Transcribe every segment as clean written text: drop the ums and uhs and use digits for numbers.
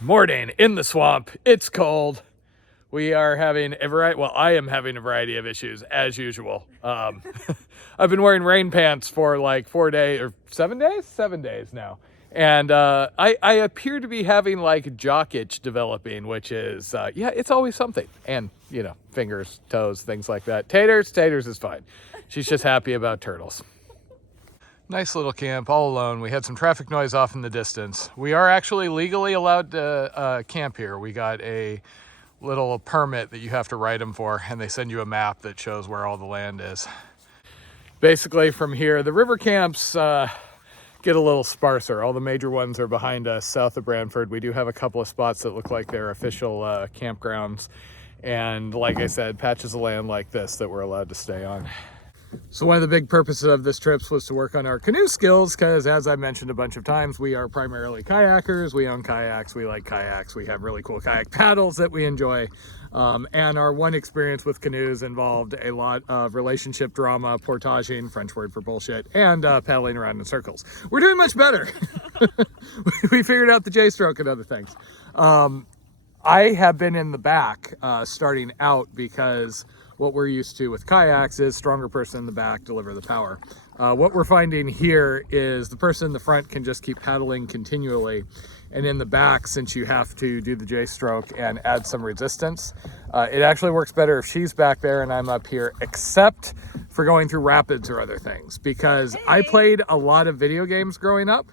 Morning in the swamp. It's cold. We are having a variety. Well, I am having a variety of issues as usual. I've been wearing rain pants for like 4 days or 7 days, 7 days now. And I appear to be having like jock itch developing, which is, yeah, it's always something. And, you know, fingers, toes, things like that. Taters is fine. She's just happy about turtles. Nice little camp, all alone. We had some traffic noise off in the distance. We are actually legally allowed to camp here. We got a little permit that you have to write them for, and they send you a map that shows where all the land is. Basically from here, the river camps get a little sparser. All the major ones are behind us south of Branford. We do have a couple of spots that look like they're official campgrounds. And like I said, patches of land like this that we're allowed to stay on. So one of the big purposes of this trip was to work on our canoe skills because, as I mentioned a bunch of times, we are primarily kayakers. We own kayaks. We like kayaks. We have really cool kayak paddles that we enjoy. And our one experience with canoes involved a lot of relationship drama, portaging, French word for bullshit, and paddling around in circles. We're doing much better. We figured out the J-stroke and other things. I have been in the back starting out because what we're used to with kayaks is stronger person in the back deliver the power. What we're finding here is the person in the front can just keep paddling continually, and in the back, since you have to do the J-stroke and add some resistance, it actually works better if she's back there and I'm up here, except for going through rapids or other things, because I played a lot of video games growing up,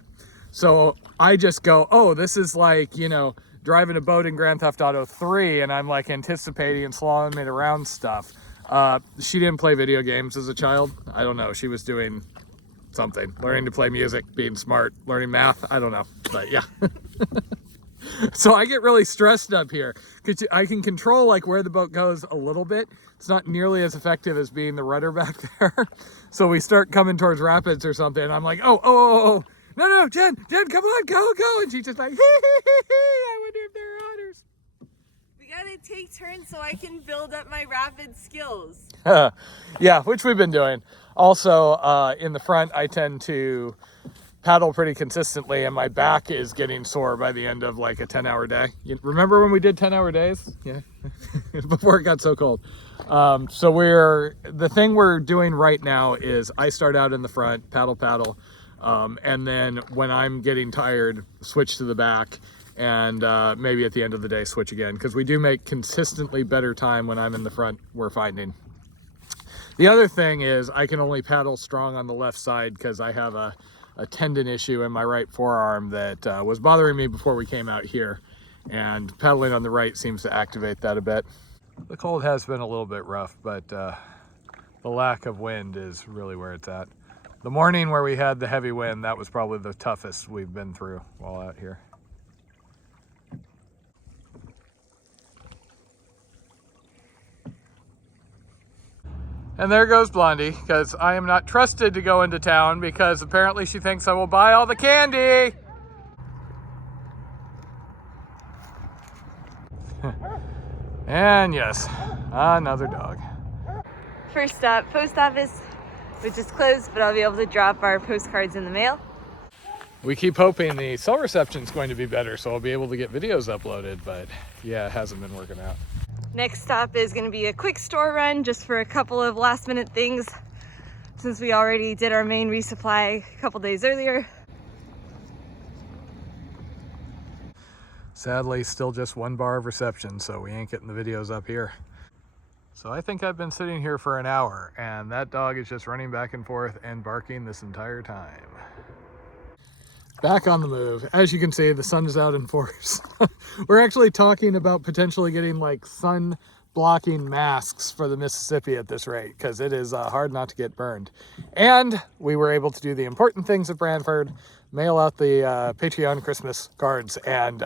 so I just go, oh, this is like, you know, driving a boat in Grand Theft Auto 3, and I'm like anticipating and slaloming it around stuff. She didn't play video games as a child. I don't know. She was doing something, learning to play music, being smart, learning math. I don't know, but yeah. So I get really stressed up here because I can control like where the boat goes a little bit. It's not nearly as effective as being the rudder back there. So we start coming towards rapids or something, and I'm like, oh. No, Jen, come on, go. And she's just like, I wonder if there are otters. We gotta take turns so I can build up my rapid skills. Yeah, which we've been doing. Also, in the front, I tend to paddle pretty consistently, and my back is getting sore by the end of like a 10-hour day. You remember when we did 10-hour days? Yeah, before it got so cold. So the thing we're doing right now is I start out in the front, paddle. And then when I'm getting tired, switch to the back, and maybe at the end of the day, switch again, because we do make consistently better time when I'm in the front, we're finding. The other thing is I can only paddle strong on the left side because I have a tendon issue in my right forearm that was bothering me before we came out here, and paddling on the right seems to activate that a bit. The cold has been a little bit rough, but the lack of wind is really where it's at. The morning where we had the heavy wind, that was probably the toughest we've been through while out here. And there goes Blondie, because I am not trusted to go into town because apparently she thinks I will buy all the candy. And yes, another dog. First stop, post office, which is closed, but I'll be able to drop our postcards in the mail. We keep hoping the cell reception is going to be better, so I'll be able to get videos uploaded, but yeah, it hasn't been working out. Next stop is going to be a quick store run just for a couple of last minute things, since we already did our main resupply a couple days earlier. Sadly, still just one bar of reception, so we ain't getting the videos up here. So I think I've been sitting here for an hour, and that dog is just running back and forth and barking this entire time. Back on the move. As you can see, the sun is out in force. We're actually talking about potentially getting like sun blocking masks for the Mississippi at this rate, because it is hard not to get burned. And we were able to do the important things at Branford, mail out the Patreon Christmas cards, and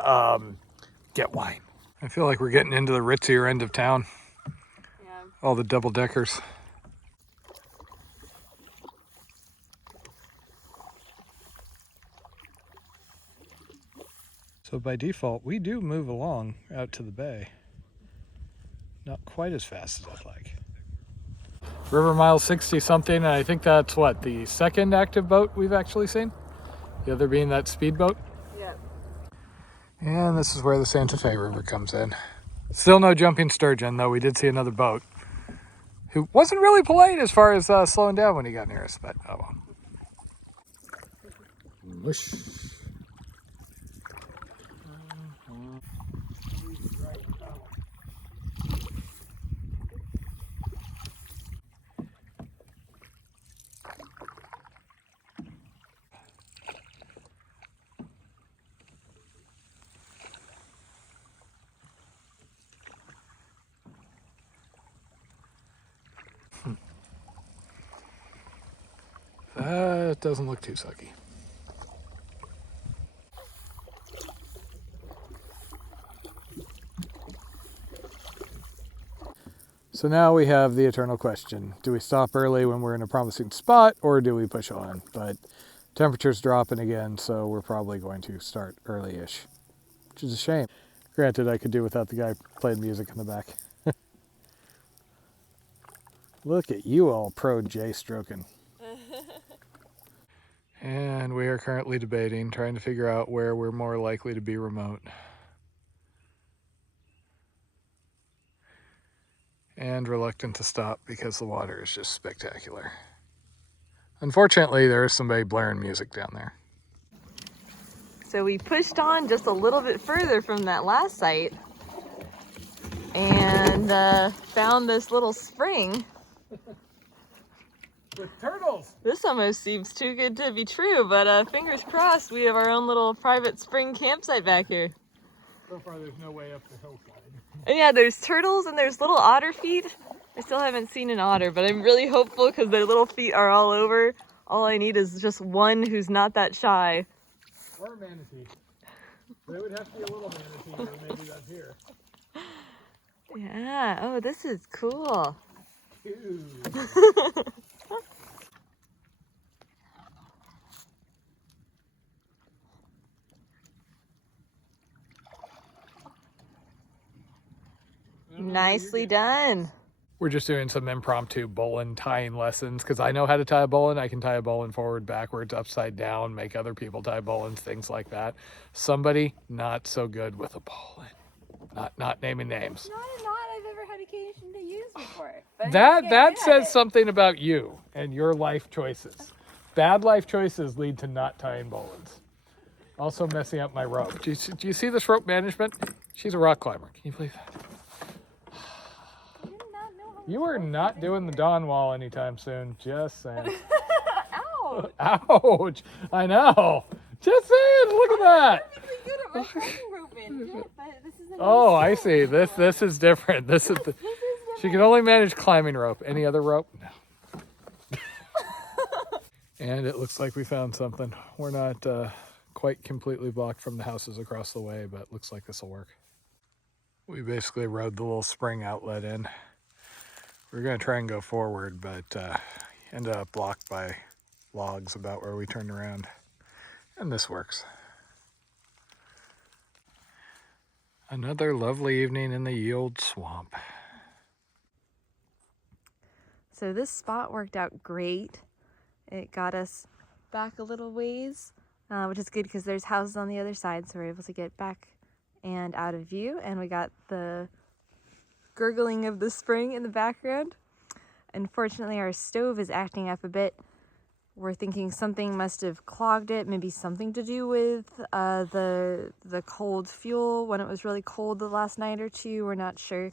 get wine. I feel like we're getting into the ritzier end of town. All the double deckers. So by default, we do move along out to the bay. Not quite as fast as I'd like. River mile 60 something, and I think that's what, the second active boat we've actually seen? The other being that speedboat. Yep. And this is where the Santa Fe River comes in. Still no jumping sturgeon, though we did see another boat who wasn't really polite as far as slowing down when he got near us, but oh well. Whoosh. That doesn't look too sucky. So now we have the eternal question. Do we stop early when we're in a promising spot, or do we push on? But temperature's dropping again, so we're probably going to start early-ish, which is a shame. Granted, I could do without the guy playing music in the back. Look at you all pro J-stroking. And we are currently debating, trying to figure out where we're more likely to be remote. And reluctant to stop because the water is just spectacular. Unfortunately, there is somebody blaring music down there. So we pushed on just a little bit further from that last site and found this little spring. With turtles! This almost seems too good to be true, but fingers crossed we have our own little private spring campsite back here. So far there's no way up the hillside. And yeah, there's turtles and there's little otter feet. I still haven't seen an otter, but I'm really hopeful because their little feet are all over. All I need is just one who's not that shy. Or a manatee. They would have to be a little manatee, or maybe that's here. Yeah, oh, this is cool. Nicely done. We're just doing some impromptu bowline tying lessons because I know how to tie a bowline. I can tie a bowline forward, backwards, upside down, make other people tie bowlines, things like that. Somebody not so good with a bowline. Not naming names. Not a knot I've ever had occasion to use before. But That says something about you and your life choices. Bad life choices lead to not tying bowlines. Also messing up my rope. Do you see this rope management? She's a rock climber. Can you believe that? You are not doing the Dawn Wall anytime soon. Just saying. Ow! Ouch! I know. Just saying. Look at that. I'm really good at my climbing roping. Yeah, but this is a Oh, I see. This is different. This is the. She can only manage climbing rope. Any other rope? No. And it looks like we found something. We're not quite completely blocked from the houses across the way, but looks like this will work. We basically rode the little spring outlet in. We were going to try and go forward, but ended up blocked by logs about where we turned around. And this works. Another lovely evening in the ye old swamp. So this spot worked out great. It got us back a little ways, which is good because there's houses on the other side, so we're able to get back and out of view. And we got the gurgling of the spring in the background. Unfortunately, our stove is acting up a bit. We're thinking something must have clogged it, maybe something to do with the cold fuel when it was really cold the last night or two. We're not sure.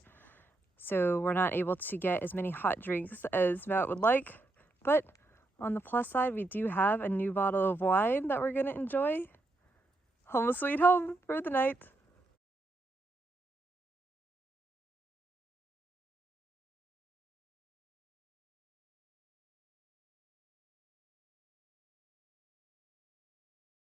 So we're not able to get as many hot drinks as Matt would like. But on the plus side, we do have a new bottle of wine that we're going to enjoy. Home sweet home for the night.